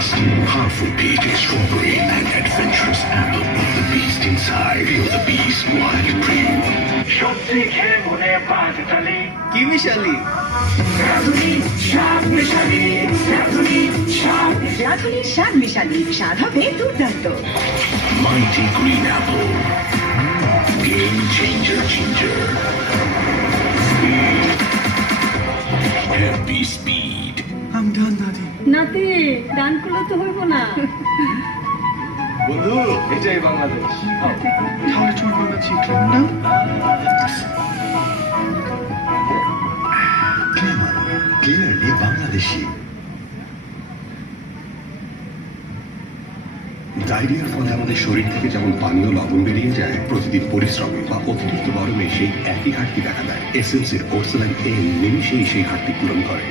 fast, powerful peach, strawberry, and adventurous apple. The beast inside. Feel the beast quiet preview. সত্যি খেয়ে মনে বাজ চলে কি মিশালি? রাধুনি স্বাদ মিশালি রাধুনি স্বাদ রাধুনির স্বাদ মিশালি, স্বাদ হবে দুর্দান্ত। Mighty green apple. Game changer ginger. Speed. Heavy speed. আমি ডান দাদি। নাতি গান করলে তো হইব না। বন্ধু, এটাই বাংলাদেশ। তাহলে চল বাংলা চিটলাম না? Clearly Bangladeshi. ডায়রিয়ার ফলে আমাদের শরীর থেকে যেমন পানীয় লবণ বেরিয়ে যায়, প্রতিদিন পরিশ্রমে বা অতিরিক্ত গরমে সেই একই ঘাটতি দেখা দেয়। এসএমসির কোর্সেলাইন তেল নিমিশেই সেই ঘাটতি পূরণ করে।